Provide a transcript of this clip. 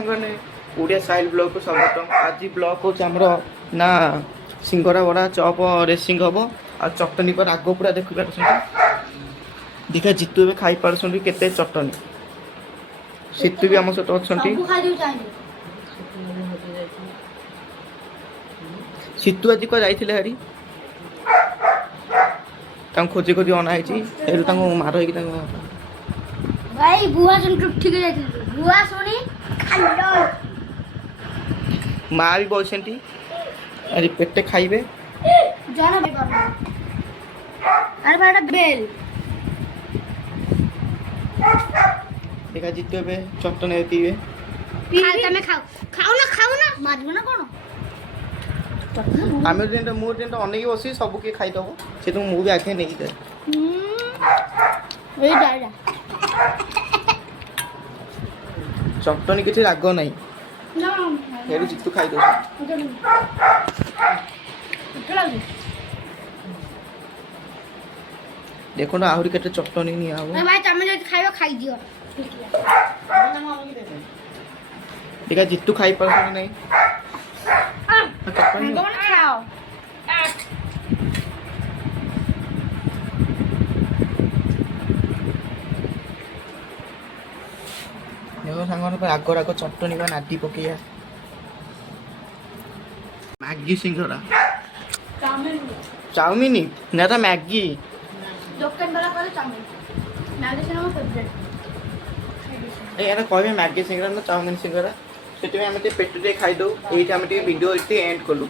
सांगने ओडिया साइल blog को स्वागतम। आज ब्लॉग हो ना सिंगड़ा बड़ा चॉप रेसिंग हम आ चटनी पर आग पूरा देखी पार्टी देखा जीतू ए खाई पार्टी केते चटनी सीतू भी आम सहित अच्छा सीतू आज क्या जाइए हारी खोजी खोजी अनाई मार हो भाई बुआ सुन ठीक है बुआ सुनी खालो माँ भी बसती अरे पेटे खाइबे जाना बे बाबा अरे बेटा बेल देखा जीते बे चटनी पीबे खा तमे खाओ ना मारबो ना कोन आमे जेंटा मु जेंटा अनेक बसी सब के खाई दबो से तुम मु भी आखे नहीं दे ए जा चटनी किसी राग नहीं ना हेरु जितु खाई दो देखो ना आहुरी केटे चटनी नहीं आबो भाई तमे जे खाइबो खाई दियो देखा जितु खाई पर नहीं चटनी कौन खाओ देखो सांगन पर आग राग चटनी का नाटी पकैया मैगी सिंगड़ा चाउमीन ना तो मैगी दुकान वाला करे चाउमीन मैगी से मोर फेवरेट यार कहबे मैगी सिंगड़ा ना चाउमीन सिंगड़ा से आम पेट खाई दो ये वीडियो एंड कलु।